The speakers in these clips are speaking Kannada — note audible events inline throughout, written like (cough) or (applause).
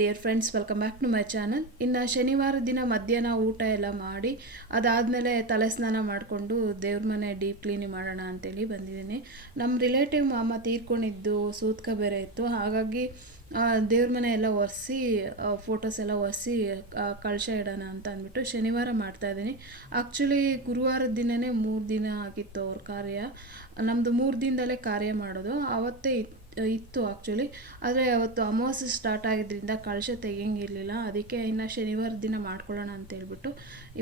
Dear friends welcome back to my channel ಇನ್ನು ಶನಿವಾರ ದಿನ ಮಧ್ಯಾಹ್ನ ಊಟ ಎಲ್ಲ ಮಾಡಿ, ಅದಾದಮೇಲೆ ತಲೆ ಸ್ನಾನ ಮಾಡಿಕೊಂಡು ದೇವ್ರ ಮನೆ ಡೀಪ್ ಕ್ಲೀನಿಂಗ್ ಮಾಡೋಣ ಅಂತೇಳಿ ಬಂದಿದ್ದೀನಿ. ನಮ್ಮ ರಿಲೇಟಿವ್ ಮಾಮ ತೀರ್ಕೊಂಡಿದ್ದು ಸೂತ್ಕ ಬೇರೆ ಇತ್ತು. ಹಾಗಾಗಿ ದೇವ್ರ ಮನೆ ಎಲ್ಲ ಒರೆಸಿ ಫೋಟೋಸ್ ಎಲ್ಲ ಒರೆಸಿ ಕಳಶ ಇಡೋಣ ಅಂತ ಅಂದ್ಬಿಟ್ಟು ಶನಿವಾರ ಮಾಡ್ತಾಯಿದ್ದೀನಿ ಆ್ಯಕ್ಚುಲಿ ಗುರುವಾರದ ದಿನವೇ ಮೂರು ದಿನ ಆಗಿತ್ತು ಅವ್ರ ಕಾರ್ಯ. ನಮ್ಮದು ಮೂರು ದಿನದಲ್ಲೇ ಕಾರ್ಯ ಮಾಡೋದು. ಆವತ್ತೇ ಇತ್ತು ಆ್ಯಕ್ಚುಲಿ ಆದರೆ ಅವತ್ತು ಅಮಾವಾಸ್ಯೆ ಸ್ಟಾರ್ಟ್ ಆಗಿದ್ದರಿಂದ ಕಳಶ ತೆಗಿಯಂಗಿರಲಿಲ್ಲ. ಅದಕ್ಕೆ ಇನ್ನು ಶನಿವಾರ ದಿನ ಮಾಡ್ಕೊಳ್ಳೋಣ ಅಂತ ಹೇಳ್ಬಿಟ್ಟು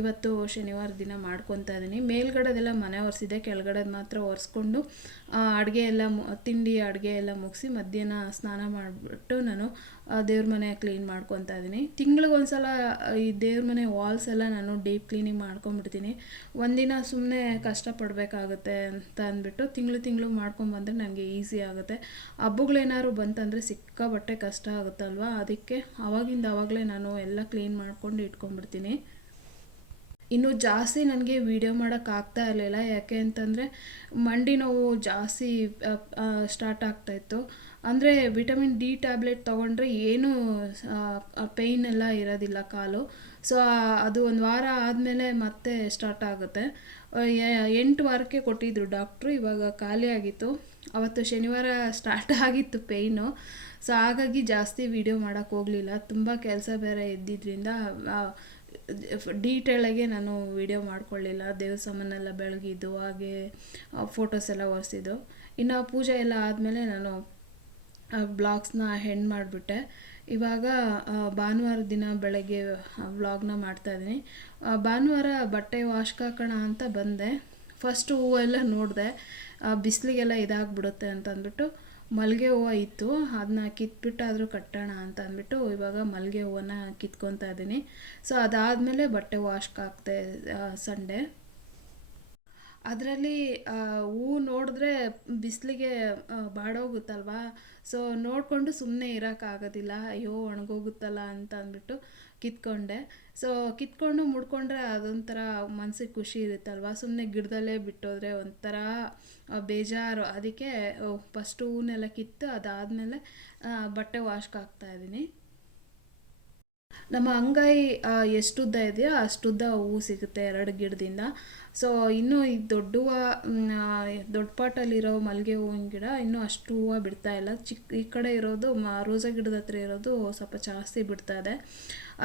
ಇವತ್ತು ಶನಿವಾರ ದಿನ ಮಾಡ್ಕೊತಾ ಇದ್ದೀನಿ ಮೇಲ್ಗಡೆದೆಲ್ಲ ಮನೆ ಒರೆಸಿದೆ, ಕೆಳಗಡೆದು ಮಾತ್ರ ಒರೆಸ್ಕೊಂಡು ಅಡುಗೆ ಎಲ್ಲ ತಿಂಡಿ ಅಡುಗೆ ಎಲ್ಲ ಮುಗಿಸಿ ಮಧ್ಯಾಹ್ನ ಸ್ನಾನ ಮಾಡಿಬಿಟ್ಟು ನಾನು ದೇವ್ರ ಮನೆ ಕ್ಲೀನ್ ಮಾಡ್ಕೊತಾ ಇದ್ದೀನಿ ತಿಂಗ್ಳಿಗೆ ಒಂದ್ಸಲ, ಈ ದೇವ್ರ ಮನೆ ವಾಲ್ಸ್ ಎಲ್ಲ ನಾನು ಡೀಪ್ ಕ್ಲೀನಿಂಗ್ ಮಾಡ್ಕೊಂಬಿಡ್ತೀನಿ ಒಂದಿನ ಸುಮ್ಮನೆ ಕಷ್ಟಪಡಬೇಕಾಗುತ್ತೆ ಅಂತ ಅಂದ್ಬಿಟ್ಟು ತಿಂಗಳು ತಿಂಗಳು ಮಾಡ್ಕೊಂಬಂದ್ರೆ ನನಗೆ ಈಸಿ ಆಗುತ್ತೆ. ಹಬ್ಬಗಳೇನಾದ್ರು ಬಂತಂದರೆ ಸಿಕ್ಕಾಬಟ್ಟೆ ಕಷ್ಟ ಆಗುತ್ತಲ್ವ? ಅದಕ್ಕೆ ಆವಾಗಿಂದ ಆವಾಗಲೇ ನಾನು ಎಲ್ಲ ಕ್ಲೀನ್ ಮಾಡ್ಕೊಂಡು ಇಟ್ಕೊಂಡ್ಬಿಡ್ತೀನಿ. ಇನ್ನು ಜಾಸ್ತಿ ನನಗೆ ವೀಡಿಯೋ ಮಾಡೋಕ್ಕಾಗ್ತಾ ಇರಲಿಲ್ಲ. ಯಾಕೆ ಅಂತಂದರೆ ಮಂಡಿ ನೋವು ಜಾಸ್ತಿ ಸ್ಟಾರ್ಟ್ ಆಗ್ತಾಯಿತ್ತು ಅಂದರೆ ವಿಟಮಿನ್ ಡಿ ಟ್ಯಾಬ್ಲೆಟ್ ತೊಗೊಂಡ್ರೆ ಏನೂ ಪೇಯ್ನ್ ಎಲ್ಲ ಇರೋದಿಲ್ಲ ಕಾಲು. ಸೊ ಅದು ಒಂದು ವಾರ ಆದಮೇಲೆ ಮತ್ತೆ ಸ್ಟಾರ್ಟ್ ಆಗುತ್ತೆ. ಎಂಟು ವಾರಕ್ಕೆ ಕೊಟ್ಟಿದ್ದರು ಡಾಕ್ಟ್ರು ಇವಾಗ ಖಾಲಿ ಆಗಿತ್ತು. ಅವತ್ತು ಶನಿವಾರ ಸ್ಟಾರ್ಟ್ (laughs) ಆಗಿತ್ತು ಪೇಯ್ನು ಸೊ ಹಾಗಾಗಿ ಜಾಸ್ತಿ ವೀಡಿಯೋ ಮಾಡೋಕ್ಕೆ ಹೋಗಲಿಲ್ಲ. ತುಂಬ ಕೆಲಸ ಬೇರೆ ಇದ್ದಿದ್ದರಿಂದ ಡೀಟೇಲಾಗೆ ನಾನು ವೀಡಿಯೋ ಮಾಡ್ಕೊಳ್ಳಿಲ್ಲ ದೇವ್ರ ಸಾಮಾನೆಲ್ಲ ಬೆಳಗಿದ್ದು, ಹಾಗೆ ಫೋಟೋಸ್ ಎಲ್ಲ ಒರೆಸಿದ್ದು ಇನ್ನು ಪೂಜೆ ಎಲ್ಲ ಆದಮೇಲೆ ನಾನು ಬ್ಲಾಗ್ಸ್ನ ಹೆಂಡ್ ಮಾಡಿಬಿಟ್ಟೆ. ಇವಾಗ ಭಾನುವಾರ ದಿನ ಬೆಳಗ್ಗೆ ವ್ಲಾಗ್ನ ಮಾಡ್ತಾಯಿದ್ದೀನಿ ಭಾನುವಾರ ಬಟ್ಟೆ ವಾಶ್ಗೆ ಹಾಕೋಣ ಅಂತ ಬಂದೆ. ಫಸ್ಟು ಹೂವೆಲ್ಲ ನೋಡಿದೆ. ಬಿಸಿಲಿಗೆಲ್ಲ ಇದಾಗ್ಬಿಡುತ್ತೆ ಅಂತ ಅಂದ್ಬಿಟ್ಟು ಮಲ್ಲಿಗೆ ಹೂವು ಇತ್ತು ಅದನ್ನ ಕಿತ್ಬಿಟ್ಟಾದರೂ ಕಟ್ಟೋಣ ಅಂತ ಅಂದ್ಬಿಟ್ಟು ಇವಾಗ ಮಲ್ಲಿಗೆ ಹೂವನ್ನ ಕಿತ್ಕೊತಾ ಇದ್ದೀನಿ. ಸೊ ಅದಾದಮೇಲೆ ಬಟ್ಟೆ ವಾಶ್ಗೆ ಹಾಕ್ತೆ ಸಂಡೇ ಅದರಲ್ಲಿ ಹೂವು ನೋಡಿದ್ರೆ ಬಿಸಿಲಿಗೆ ಬಾಡೋಗುತ್ತಲ್ವಾ? ಸೊ ನೋಡಿಕೊಂಡು ಸುಮ್ಮನೆ ಇರೋಕ್ಕಾಗೋದಿಲ್ಲ. ಅಯ್ಯೋ, ಒಣಗೋಗುತ್ತಲ್ಲ ಅಂತ ಅಂದ್ಬಿಟ್ಟು ಕಿತ್ಕೊಂಡೆ. ಸೊ ಕಿತ್ಕೊಂಡು ಮುಡ್ಕೊಂಡ್ರೆ ಅದೊಂಥರ ಮನ್ಸಿಗೆ ಖುಷಿ ಇರುತ್ತಲ್ವ? ಸುಮ್ಮನೆ ಗಿಡದಲ್ಲೇ ಬಿಟ್ಟೋದ್ರೆ ಒಂಥರ ಬೇಜಾರು. ಅದಕ್ಕೆ ಫಸ್ಟು ಹೂನೆಲ್ಲ ಕಿತ್ತು ಅದಾದಮೇಲೆ ಬಟ್ಟೆ ವಾಶ್ಗೆ ಹಾಕ್ತಾಯಿದ್ದೀನಿ ನಮ್ಮ ಅಂಗೈ ಎಷ್ಟುದ್ದ ಇದೆಯೋ ಅಷ್ಟುದ್ದ ಹೂವು ಸಿಗುತ್ತೆ ಎರಡು ಗಿಡದಿಂದ. ಸೊ ಇನ್ನೂ ಈ ದೊಡ್ಡ ಹೂವು ದೊಡ್ಡ ಪಾಟಲ್ಲಿರೋ ಮಲ್ಲಿಗೆ ಹೂವಿನ ಗಿಡ ಇನ್ನೂ ಅಷ್ಟು ಹೂವು ಬಿಡ್ತಾ ಇಲ್ಲ. ಚಿಕ್ಕ ಈ ಕಡೆ ಇರೋದು ರೋಸಾ ಗಿಡದ ಹತ್ರ ಇರೋದು ಸ್ವಲ್ಪ ಜಾಸ್ತಿ ಬಿಡ್ತಾ ಇದೆ.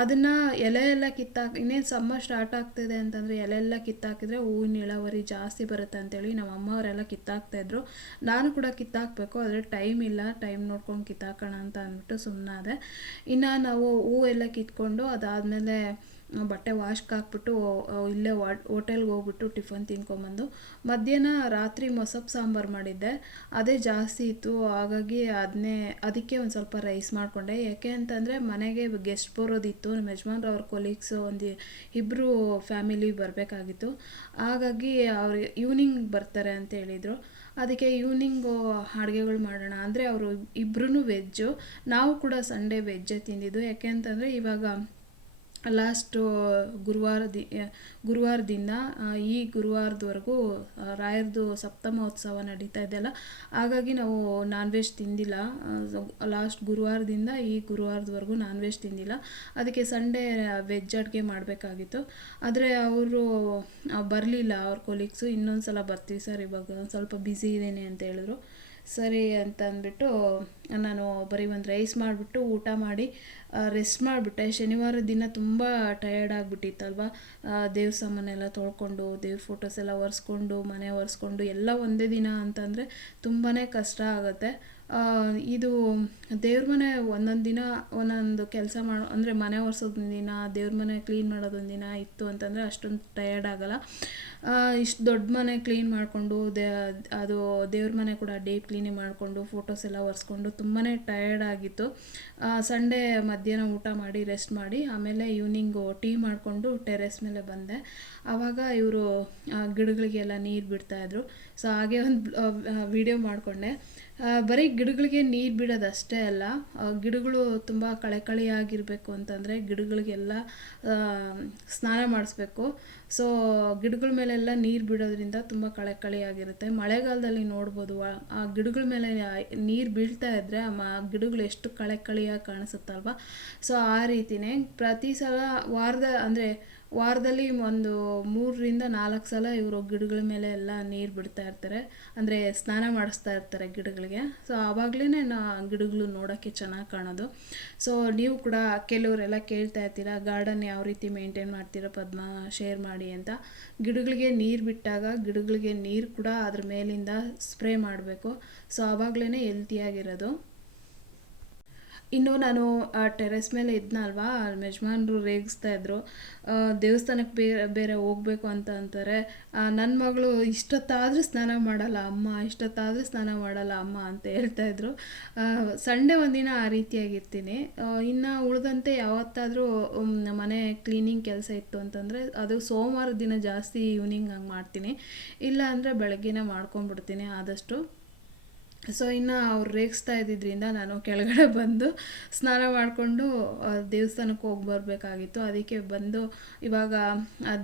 ಅದನ್ನು ಎಲೆ ಎಲ್ಲ ಕಿತ್ತಾಕಿ, ಇನ್ನೇನು ಸಮ್ಮರ್ ಸ್ಟಾರ್ಟ್ ಆಗ್ತಿದೆ ಅಂತಂದರೆ ಎಲೆ ಎಲ್ಲ ಕಿತ್ತಾಕಿದ್ರೆ ಹೂವಿನ ಇಳುವರಿ ಜಾಸ್ತಿ ಬರುತ್ತೆ ಅಂತೇಳಿ ನಮ್ಮ ಅಮ್ಮವರೆಲ್ಲ ಕಿತ್ತಾಕ್ತಾಯಿದ್ರು ನಾನು ಕೂಡ ಕಿತ್ತಾಕಬೇಕು, ಆದರೆ ಟೈಮ್ ಇಲ್ಲ ಟೈಮ್ ನೋಡ್ಕೊಂಡು ಕಿತ್ತಾಕೋಣ ಅಂತ ಅಂದ್ಬಿಟ್ಟು ಸುಮ್ಮನಾದೆ ಇನ್ನು ನಾವು ಹೂವೆಲ್ಲ ಕಿತ್ಕೊಂಡು ಅದಾದಮೇಲೆ ಬಟ್ಟೆ ವಾಶ್ಗೆ ಹಾಕ್ಬಿಟ್ಟು ಇಲ್ಲೇ ಹೋಟೆಲ್ಗೆ ಹೋಗ್ಬಿಟ್ಟು ಟಿಫನ್ ತಿನ್ಕೊಂಬಂದು. ಮಧ್ಯಾಹ್ನ ರಾತ್ರಿ ಮೊಸಪ್ಪು ಸಾಂಬಾರು ಮಾಡಿದ್ದೆ. ಅದೇ ಜಾಸ್ತಿ ಇತ್ತು. ಹಾಗಾಗಿ ಅದನ್ನೇ ಅದಕ್ಕೆ ಒಂದು ಸ್ವಲ್ಪ ರೈಸ್ ಮಾಡಿಕೊಂಡೆ. ಯಾಕೆ ಅಂತಂದರೆ, ಮನೆಗೆ ಗೆಸ್ಟ್ ಬರೋದಿತ್ತು. ನಮ್ಮ ಯಜಮಾನ್ರು ಅವ್ರ ಕೊಲೀಗ್ಸ್ ಒಂದು ಇಬ್ಬರು ಫ್ಯಾಮಿಲಿ ಬರಬೇಕಾಗಿತ್ತು. ಹಾಗಾಗಿ ಅವ್ರು ಈವ್ನಿಂಗ್ ಬರ್ತಾರೆ ಅಂತ ಹೇಳಿದರು. ಅದಕ್ಕೆ ಈವ್ನಿಂಗು ಅಡುಗೆಗಳು ಮಾಡೋಣ. ಅಂದರೆ ಅವರು ಇಬ್ಬರೂ ವೆಜ್ಜು ನಾವು ಕೂಡ ಸಂಡೇ ವೆಜ್ಜೇ ತಿಂದಿದ್ದು. ಯಾಕೆ ಅಂತಂದರೆ, ಇವಾಗ ಲಾಸ್ಟು ಗುರುವಾರ ಗುರುವಾರದಿಂದ ಈ ಗುರುವಾರದವರೆಗೂ ರಾಯರದು ಸಪ್ತಮೋತ್ಸವ ನಡೀತಾ ಇದೆಯಲ್ಲ ಹಾಗಾಗಿ ನಾವು ನಾನ್ ವೆಜ್ ತಿಂದಿಲ್ಲ ಲಾಸ್ಟ್ ಗುರುವಾರದಿಂದ ಈ ಗುರುವಾರದವರೆಗೂ ನಾನ್ ವೆಜ್ ತಿಂದಿಲ್ಲ. ಅದಕ್ಕೆ ಸಂಡೇ ವೆಜ್ ಅಡುಗೆ ಮಾಡಬೇಕಾಗಿತ್ತು. ಆದರೆ ಅವರು ಬರಲಿಲ್ಲ, ಅವ್ರ ಕೊಲೀಗ್ಸು ಇನ್ನೊಂದು ಸಲ ಬರ್ತೀವಿ ಸರ್ ಇವಾಗ. ಸ್ವಲ್ಪ ಬ್ಯುಸಿ ಇದ್ದೀನಿ ಅಂತ ಹೇಳಿದ್ರು. ಸರಿ ಅಂತ ಅಂದ್ಬಿಟ್ಟು ನಾನು ಬರೀ ಒಂದು ರೈಸ್ ಮಾಡಿಬಿಟ್ಟು ಊಟ ಮಾಡಿ ರೆಸ್ಟ್ ಮಾಡಿಬಿಟ್ಟೆ. ಶನಿವಾರ ದಿನ ತುಂಬ ಟಯರ್ಡ್ ಆಗಿಬಿಟ್ಟಿತ್ತಲ್ವ? ದೇವ್ರ ಸಾಮಾನೆಲ್ಲ ತೊಳ್ಕೊಂಡು, ದೇವ್ರ ಫೋಟೋಸ್ ಎಲ್ಲ ಒರೆಸ್ಕೊಂಡು, ಮನೆ ಒರೆಸ್ಕೊಂಡು, ಎಲ್ಲ ಒಂದೇ ದಿನ ಅಂತಂದರೆ ತುಂಬಾ ಕಷ್ಟ ಆಗುತ್ತೆ. ಇದು ದೇವ್ರ ಮನೆ ಒಂದೊಂದು ದಿನ ಒಂದೊಂದು ಕೆಲಸ ಮಾಡೋ, ಅಂದರೆ ಮನೆ ಒರೆಸೋದೊಂದು ದಿನ, ದೇವ್ರ ಮನೆ ಕ್ಲೀನ್ ಮಾಡೋದೊಂದು ದಿನ ಇತ್ತು ಅಂತಂದರೆ ಅಷ್ಟೊಂದು ಟಯರ್ಡ್ ಆಗೋಲ್ಲ. ಇಷ್ಟು ದೊಡ್ಡ ಮನೆ ಕ್ಲೀನ್ ಮಾಡಿಕೊಂಡು, ದೇ, ಅದು ದೇವ್ರ ಮನೆ ಕೂಡ ಡೀಪ್ ಕ್ಲೀನಿಂಗ್ ಮಾಡಿಕೊಂಡು ಫೋಟೋಸ್ ಎಲ್ಲ ಒರೆಸ್ಕೊಂಡು ತುಂಬಾ ಟಯರ್ಡ್ ಆಗಿತ್ತು. ಸಂಡೇ ಮಧ್ಯಾಹ್ನ ಊಟ ಮಾಡಿ ರೆಸ್ಟ್ ಮಾಡಿ, ಆಮೇಲೆ ಈವ್ನಿಂಗು ಟೀ ಮಾಡಿಕೊಂಡು ಟೆರೆಸ್ ಮೇಲೆ ಬಂದೆ. ಆವಾಗ ಇವರು ಗಿಡಗಳಿಗೆಲ್ಲ ನೀರು ಬಿಡ್ತಾಯಿದ್ರು ಸೊ ಹಾಗೆ ಒಂದು ವಿಡಿಯೋ ಮಾಡಿಕೊಂಡೆ. ಬರೀ ಗಿಡಗಳಿಗೆ ನೀರು ಬಿಡೋದಷ್ಟೇ ಅಲ್ಲ ಆ, ಗಿಡಗಳು ತುಂಬ ಕಳೆಕಳೆಯಾಗಿರಬೇಕು ಅಂತಂದರೆ ಗಿಡಗಳಿಗೆಲ್ಲ ಸ್ನಾನ ಮಾಡಿಸ್ಬೇಕು. ಸೊ ಗಿಡಗಳ ಮೇಲೆಲ್ಲ ನೀರು ಬಿಡೋದ್ರಿಂದ ತುಂಬ ಕಳೆಕಳೆಯಾಗಿರುತ್ತೆ. ಮಳೆಗಾಲದಲ್ಲಿ ನೋಡ್ಬೋದು ಆ- ಗಿಡಗಳ ಮೇಲೆ ನೀರು ಬೀಳ್ತಾ ಇದ್ದರೆ ಆ ಗಿಡಗಳು ಎಷ್ಟು ಕಳೆಕಳೆಯಾಗಿ ಕಾಣಿಸುತ್ತಲ್ವ? ಸೊ ಆ ರೀತಿನೇ ಪ್ರತಿ ಸಲ ವಾರದ ಅಂದರೆ ವಾರದಲ್ಲಿ ಒಂದು ಮೂರರಿಂದ ನಾಲ್ಕು ಸಲ ಇವರು ಗಿಡಗಳ ಮೇಲೆ ಎಲ್ಲ ನೀರು ಬಿಡ್ತಾ ಇರ್ತಾರೆ. ಅಂದರೆ ಸ್ನಾನ ಮಾಡಿಸ್ತಾ ಇರ್ತಾರೆ ಗಿಡಗಳಿಗೆ. ಸೊ ಆವಾಗಲೇ ನಾ ಗಿಡಗಳು ನೋಡೋಕ್ಕೆ ಚೆನ್ನಾಗಿ ಕಾಣೋದು. ಸೊ ನೀವು ಕೂಡ ಕೆಲವರೆಲ್ಲ ಕೇಳ್ತಾ ಇರ್ತೀರಾ ಗಾರ್ಡನ್ ಯಾವ ರೀತಿ ಮೇಂಟೈನ್ ಮಾಡ್ತೀರಾ ಪದ್ಮ? ಶೇರ್ ಮಾಡಿ ಅಂತ. ಗಿಡಗಳಿಗೆ ನೀರು ಬಿಟ್ಟಾಗ ಗಿಡಗಳಿಗೆ ನೀರು ಕೂಡ ಅದ್ರ ಮೇಲಿಂದ ಸ್ಪ್ರೇ ಮಾಡಬೇಕು. ಸೊ ಆವಾಗಲೇ ಹೆಲ್ತಿಯಾಗಿರೋದು ಇನ್ನು ನಾನು ಟೆರೆಸ್ ಮೇಲೆ ಇದ್ನಲ್ವಾ? ಅಲ್ಲಿ ಯಜಮಾನ್ರು ರೇಗಿಸ್ತಾ ಇದ್ರು. ದೇವಸ್ಥಾನಕ್ಕೆ ಬೇರೆ ಬೇರೆ ಹೋಗ್ಬೇಕು ಅಂತ ಅಂತಾರೆ. ನನ್ನ ಮಗಳು ಇಷ್ಟೊತ್ತಾದರೂ ಸ್ನಾನ ಮಾಡಲ್ಲ, ಅಮ್ಮ ಇಷ್ಟೊತ್ತಾದರೂ ಸ್ನಾನ ಮಾಡಲ್ಲ, ಅಮ್ಮ ಅಂತ ಹೇಳ್ತಾ ಇದ್ರು. ಸಂಡೇ ಒಂದಿನ ಆ ರೀತಿಯಾಗಿರ್ತೀನಿ. ಇನ್ನು ಉಳಿದಂತೆ ಯಾವತ್ತಾದರೂ ಮನೆ ಕ್ಲೀನಿಂಗ್ ಕೆಲಸ ಇತ್ತು ಅಂತಂದರೆ, ಅದು ಸೋಮವಾರ ದಿನ ಜಾಸ್ತಿ ಈವ್ನಿಂಗ್ ಹಂಗೆ ಮಾಡ್ತೀನಿ. ಇಲ್ಲ ಅಂದರೆ ಬೆಳಗ್ಗೆನೇ ಮಾಡ್ಕೊಂಡ್ಬಿಡ್ತೀನಿ ಆದಷ್ಟು. ಸೊ ಇನ್ನು ಅವ್ರು ರೇಗಿಸ್ತಾ ಇದ್ದಿದ್ದರಿಂದ ನಾನು ಕೆಳಗಡೆ ಬಂದು ಸ್ನಾನ ಮಾಡಿಕೊಂಡು ದೇವಸ್ಥಾನಕ್ಕೆ ಹೋಗಿ ಬರಬೇಕಾಗಿತ್ತು. ಅದಕ್ಕೆ ಬಂದು ಇವಾಗ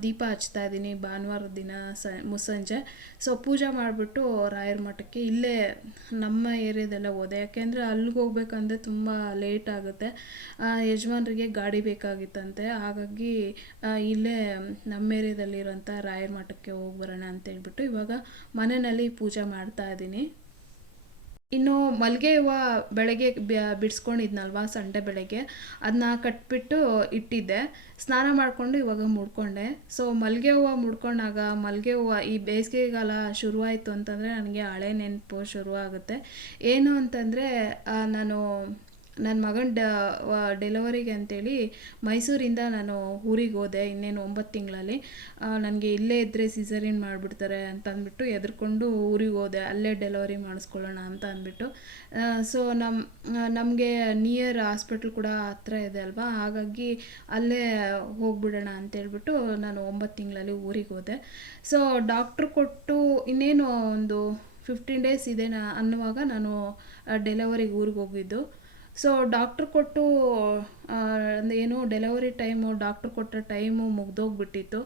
ದೀಪ ಹಚ್ತಾ ಇದ್ದೀನಿ ಭಾನುವಾರದ ದಿನ ಸ, ಮುಸ್ಸಂಜೆ. ಸೊ ಪೂಜೆ ಮಾಡಿಬಿಟ್ಟು ರಾಯರ ಮಠಕ್ಕೆ ಇಲ್ಲೇ ನಮ್ಮ ಏರಿಯಾದಲ್ಲೇ ಹೋದೆ. ಯಾಕೆಂದರೆ ಅಲ್ಲಿಗೆ ಹೋಗ್ಬೇಕಂದ್ರೆ ತುಂಬ ಲೇಟ್ ಆಗುತ್ತೆ. ಯಜಮಾನರಿಗೆ ಗಾಡಿ ಬೇಕಾಗಿತ್ತಂತೆ. ಹಾಗಾಗಿ ಇಲ್ಲೇ ನಮ್ಮ ಏರಿಯಾದಲ್ಲಿರೋಂಥ ರಾಯರ ಮಠಕ್ಕೆ ಹೋಗಿ ಬರೋಣ ಅಂತ ಹೇಳ್ಬಿಟ್ಟು ಇವಾಗ ಮನೆಯಲ್ಲಿ ಪೂಜೆ ಮಾಡ್ತಾ ಇದ್ದೀನಿ. ಇನ್ನು ಮಲ್ಲಿಗೆ ಹೂವು ಬೆಳಗ್ಗೆ ಬಿಡಿಸ್ಕೊಂಡಿದ್ನಲ್ವ ಸಂಡೆ ಬೆಳಗ್ಗೆ ಅದನ್ನ ಕಟ್ಬಿಟ್ಟು ಇಟ್ಟಿದ್ದೆ. ಸ್ನಾನ ಮಾಡಿಕೊಂಡು ಇವಾಗ ಮುಡ್ಕೊಂಡೆ. ಸೊ ಮಲ್ಲಿಗೆ ಹೂವು ಮುಡ್ಕೊಂಡಾಗ ಮಲ್ಲಿಗೆ ಹೂವು ಈ ಬೇಸಿಗೆಗಾಲ ಶುರುವಾಯಿತು ಅಂತಂದರೆ ನನಗೆ ಹಳೆ ನೆನಪು ಶುರುವಾಗುತ್ತೆ. ಏನು ಅಂತಂದರೆ ನಾನು ನನ್ನ ಮಗನ ಡ ಡೆಲಿವರಿಗೆ ಅಂತೇಳಿ ಮೈಸೂರಿಂದ ನಾನು ಊರಿಗೆ ಹೋದೆ ಇನ್ನೇನು ಒಂಬತ್ತು ತಿಂಗಳಲ್ಲಿ. ನನಗೆ ಇಲ್ಲೇ ಇದ್ದರೆ ಸಿಸರಿನ್ ಮಾಡಿಬಿಡ್ತಾರೆ ಅಂತ ಅಂದ್ಬಿಟ್ಟು ಎದ್ರುಕೊಂಡು ಊರಿಗೆ ಹೋದೆ. ಅಲ್ಲೇ ಡೆಲಿವರಿ ಮಾಡಿಸ್ಕೊಳ್ಳೋಣ ಅಂತ ಅಂದ್ಬಿಟ್ಟು. ಸೊ ನಮ್ಮ ನಮಗೆ ನಿಯರ್ ಹಾಸ್ಪಿಟ್ಲ್ ಕೂಡ ಹತ್ರ ಇದೆ ಅಲ್ವಾ? ಹಾಗಾಗಿ ಅಲ್ಲೇ ಹೋಗ್ಬಿಡೋಣ ಅಂತೇಳ್ಬಿಟ್ಟು ನಾನು ಒಂಬತ್ತು ತಿಂಗಳಲ್ಲಿ ಊರಿಗೆ ಹೋದೆ. ಸೊ ಡಾಕ್ಟ್ರು ಕೊಟ್ಟು ಇನ್ನೇನು ಒಂದು ಫಿಫ್ಟೀನ್ ಡೇಸ್ ಇದೆ ನಾ ಅನ್ನುವಾಗ ನಾನು ಡೆಲಿವರಿಗೆ ಊರಿಗೆ ಹೋಗಿದ್ದು. ಸೊ ಡಾಕ್ಟ್ರ್ ಕೊಟ್ಟು ಏನು ಡೆಲಿವರಿ ಟೈಮು ಡಾಕ್ಟ್ರ್ ಕೊಟ್ಟ ಟೈಮು ಮುಗಿದೋಗ್ಬಿಟ್ಟಿತ್ತು.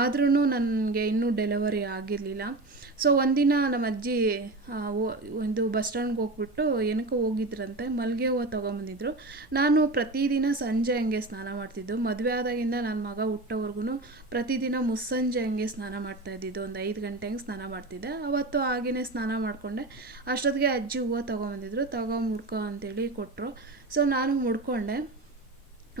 ಆದ್ರೂ ನನಗೆ ಇನ್ನೂ ಡೆಲಿವರಿ ಆಗಿರಲಿಲ್ಲ. ಸೊ ಒಂದಿನ ನಮ್ಮ ಅಜ್ಜಿ ಒಂದು ಬಸ್ ಸ್ಟ್ಯಾಂಡ್ಗೆ ಹೋಗ್ಬಿಟ್ಟು ಏನಕ್ಕೋ ಹೋಗಿದ್ರಂತೆ ಮಲ್ಲಿಗೆ ಹೂವು ತೊಗೊಂಬಂದಿದ್ರು. ನಾನು ಪ್ರತಿದಿನ ಸಂಜೆ ಹಂಗೆ ಸ್ನಾನ ಮಾಡ್ತಿದ್ದು. ಮದುವೆ ಆದಾಗಿಂದ ನನ್ನ ಮಗ ಹುಟ್ಟೋವರೆಗೂ ಪ್ರತಿದಿನ ಮುಸ್ಸಂಜೆ ಹಂಗೆ ಸ್ನಾನ ಮಾಡ್ತಾ ಇದ್ದಿದ್ದು. ಒಂದು ಐದು ಗಂಟೆ ಹಂಗೆ ಸ್ನಾನ ಮಾಡ್ತಿದ್ದೆ. ಅವತ್ತು ಆಗಿನೇ ಸ್ನಾನ ಮಾಡಿಕೊಂಡೆ. ಅಷ್ಟೊತ್ತಿಗೆ ಅಜ್ಜಿ ಹೂವು ತೊಗೊಂಬಂದಿದ್ರು. ತಗೊ ಮುಡ್ಕೊ ಅಂತೇಳಿ ಕೊಟ್ಟರು ಸೊ ನಾನು ಮುಡ್ಕೊಂಡೆ.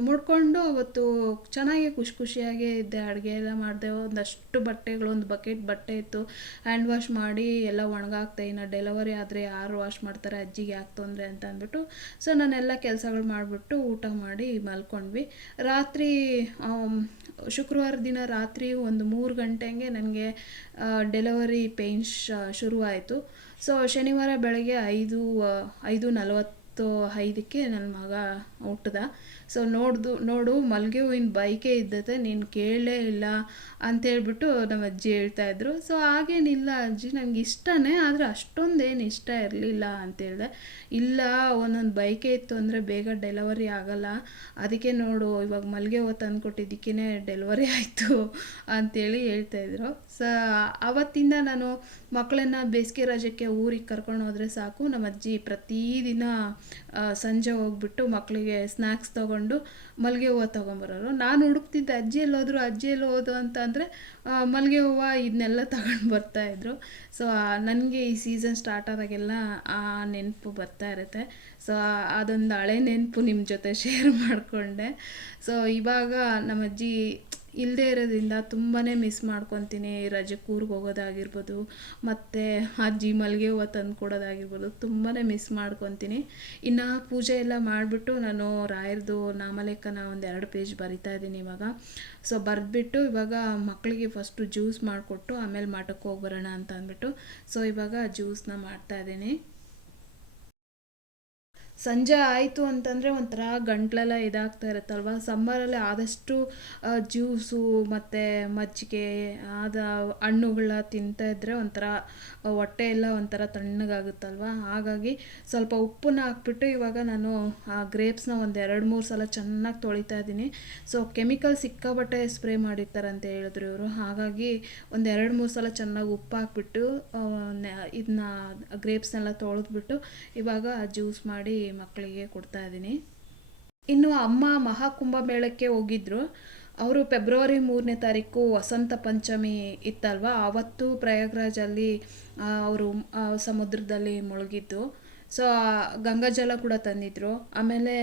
ಮುಡ್ಕೊಂಡು ಅವತ್ತು ಚೆನ್ನಾಗಿ ಖುಷಿ ಖುಷಿಯಾಗೇ ಇದ್ದೆ, ಅಡುಗೆ ಎಲ್ಲ ಮಾಡಿದೆ. ಒಂದಷ್ಟು ಬಟ್ಟೆಗಳು, ಒಂದು ಬಕೆಟ್ ಬಟ್ಟೆ ಇತ್ತು. ಹ್ಯಾಂಡ್ ವಾಶ್ ಮಾಡಿ ಎಲ್ಲ ಒಣಗಾಕ್ತೆ. ಇನ್ನು ಡೆಲಿವರಿ ಆದರೆ ಯಾರು ವಾಶ್ ಮಾಡ್ತಾರೆ, ಅಜ್ಜಿಗೆ ಯಾಕೆ ತೊಂದರೆ ಅಂತ ಅಂದ್ಬಿಟ್ಟು. ಸೊ, ನಾನೆಲ್ಲ ಕೆಲಸಗಳು ಮಾಡಿಬಿಟ್ಟು ಊಟ ಮಾಡಿ ಮಲ್ಕೊಂಡ್ವಿ. ರಾತ್ರಿ ಶುಕ್ರವಾರ ದಿನ ರಾತ್ರಿ ಒಂದು ಮೂರು ಗಂಟೆಗೆ ನನಗೆ ಡೆಲಿವರಿ ಪೇಯ್ನ್ ಶುರುವಾಯಿತು. ಸೊ, ಶನಿವಾರ ಬೆಳಗ್ಗೆ ಐದು ಐದು ನಲವತ್ತು ಐದಕ್ಕೆ ನನ್ನ ಮಗ ಹುಟ್ಟದ ಸೊ ನೋಡ್ದು, ನೋಡು ಮಲ್ಲಿಗೆ ಹೂವಿನ ಬೈಕೆ ಇದ್ದತೆ ನೀನು ಕೇಳಲೇ ಇಲ್ಲ ಅಂತೇಳ್ಬಿಟ್ಟು ನಮ್ಮ ಅಜ್ಜಿ ಹೇಳ್ತಾ ಇದ್ರು. ಸೊ ಹಾಗೇನಿಲ್ಲ ಅಜ್ಜಿ ನನಗೆ ಇಷ್ಟನೇ, ಆದರೆ ಅಷ್ಟೊಂದೇನು ಇಷ್ಟ ಇರಲಿಲ್ಲ ಅಂತೇಳಿದೆ ಇಲ್ಲ, ಒಂದೊಂದು ಬೈಕೆ ಇತ್ತು ಅಂದರೆ ಬೇಗ ಡೆಲಿವರಿ ಆಗಲ್ಲ. ಅದಕ್ಕೆ ನೋಡು, ಇವಾಗ ಮಲ್ಲಿಗೆ ಹೂವು ತಂದು ಕೊಟ್ಟಿದ್ದಕ್ಕೇ ಡೆಲಿವರಿ ಆಯಿತು ಅಂತೇಳಿ ಹೇಳ್ತಾಯಿದ್ರು ಸ ಆವತ್ತಿಂದ ನಾನು ಮಕ್ಕಳನ್ನ ಬೇಸಿಗೆ ರಜಕ್ಕೆ ಊರಿಗೆ ಕರ್ಕೊಂಡು ಹೋದರೆ ಸಾಕು. ನಮ್ಮ ಅಜ್ಜಿ ಪ್ರತಿದಿನ ಸಂಜೆ ಹೋಗ್ಬಿಟ್ಟು ಮಕ್ಕಳಿಗೆ ಸ್ನ್ಯಾಕ್ಸ್ ತೊಗೊಂಡು ಮಲ್ಲಿಗೆ ಹೂವು ತೊಗೊಂಬರೋರು. ನಾನು ಹುಡುಕ್ತಿದ್ದೆ ಅಜ್ಜಿ ಎಲ್ಲೋದ್ರು, ಅಜ್ಜಿ ಎಲ್ಲಿ ಹೋದು ಅಂತ ಅಂದರೆ ಮಲ್ಲಿಗೆ ಹೂವು ಇದನ್ನೆಲ್ಲ ತಗೊಂಡು ಬರ್ತಾಯಿದ್ರು ಸೊ ನನಗೆ ಈ ಸೀಸನ್ ಸ್ಟಾರ್ಟ್ ಆದಾಗೆಲ್ಲ ಆ ನೆನಪು ಬರ್ತಾ ಇರುತ್ತೆ. ಸೊ ಅದೊಂದು ಹಳೆ ನೆನಪು ನಿಮ್ಮ ಜೊತೆ ಶೇರ್ ಮಾಡಿಕೊಂಡೆ. ಸೊ ಇವಾಗ ನಮ್ಮ ಅಜ್ಜಿ ಇಲ್ಲದೇ ಇರೋದ್ರಿಂದ ತುಂಬಾ ಮಿಸ್ ಮಾಡ್ಕೊತೀನಿ. ರಜಕ್ಕೆ ಊರಿಗೆ ಹೋಗೋದಾಗಿರ್ಬೋದು, ಮತ್ತು ಅಜ್ಜಿ ಮಲ್ಲಿಗೆ ಹೂವು ತಂದು ಕೊಡೋದಾಗಿರ್ಬೋದು ತುಂಬಾ ಮಿಸ್ ಮಾಡ್ಕೊತೀನಿ. ಇನ್ನು ಪೂಜೆ ಎಲ್ಲ ಮಾಡಿಬಿಟ್ಟು ನಾನು ರಾಯರದು ನಾಮಲೇಖನ ಒಂದು ಎರಡು ಪೇಜ್ ಬರಿತಾ ಇದ್ದೀನಿ ಇವಾಗ. ಸೊ ಬರೆದ್ಬಿಟ್ಟು ಇವಾಗ ಮಕ್ಕಳಿಗೆ ಫಸ್ಟು ಜ್ಯೂಸ್ ಮಾಡಿಕೊಟ್ಟು ಆಮೇಲೆ ಮಠಕ್ಕೆ ಹೋಗಿ ಬರೋಣ ಅಂತ ಅಂದ್ಬಿಟ್ಟು. ಸೊ ಇವಾಗ ಜ್ಯೂಸ್ನ ಮಾಡ್ತಾ ಇದ್ದೀನಿ. ಸಂಜೆ ಆಯಿತು ಅಂತಂದರೆ ಒಂಥರ ಗಂಟ್ಲೆಲ್ಲ ಇದಾಗ್ತಾ ಇರುತ್ತಲ್ವ? ಸಮ್ಮರಲ್ಲಿ ಆದಷ್ಟು ಜ್ಯೂಸು ಮತ್ತು ಮಜ್ಜಿಗೆ, ಆದ ಹಣ್ಣುಗಳನ್ನ ತಿಂತಾ ಇದ್ದರೆ ಒಂಥರ ಹೊಟ್ಟೆ ಎಲ್ಲ ಒಂಥರ ತಣ್ಣಗಾಗುತ್ತಲ್ವ? ಹಾಗಾಗಿ ಸ್ವಲ್ಪ ಉಪ್ಪನ್ನ ಹಾಕ್ಬಿಟ್ಟು ಇವಾಗ ನಾನು, ಆ ಗ್ರೇಪ್ಸ್ನ ಒಂದು ಎರಡು ಮೂರು ಸಲ ಚೆನ್ನಾಗಿ ತೊಳಿತಾ ಇದ್ದೀನಿ. ಸೊ ಕೆಮಿಕಲ್ ಸಿಕ್ಕಾಬಟ್ಟೆ ಸ್ಪ್ರೇ ಮಾಡಿರ್ತಾರೆ ಅಂತ ಹೇಳಿದ್ರು ಇವರು. ಹಾಗಾಗಿ ಒಂದು ಎರಡು ಮೂರು ಸಲ ಚೆನ್ನಾಗಿ ಉಪ್ಪು ಹಾಕ್ಬಿಟ್ಟು ಇದನ್ನ ಗ್ರೇಪ್ಸ್ನೆಲ್ಲ ತೊಳೆದ್ಬಿಟ್ಟು ಇವಾಗ ಜ್ಯೂಸ್ ಮಾಡಿ ಮಕ್ಕಳಿಗೆ ಕೊಡ್ತಾ ಇದ್ದೀನಿ. ಇನ್ನು ಅಮ್ಮ ಮಹಾಕುಂಭ ಮೇಳಕ್ಕೆ ಹೋಗಿದ್ರು. ಅವರು ಫೆಬ್ರವರಿ ಮೂರನೇ ತಾರೀಕು ವಸಂತ ಪಂಚಮಿ ಇತ್ತಲ್ವ? ಆವತ್ತು ಪ್ರಯಾಗ್ರಾಜಲ್ಲಿ ಅವರು ಸಮುದ್ರದಲ್ಲಿ ಮುಳುಗಿದ್ದು. ಸೊ ಗಂಗಾಜಲ ಕೂಡ ತಂದಿದ್ರು. ಆಮೇಲೆ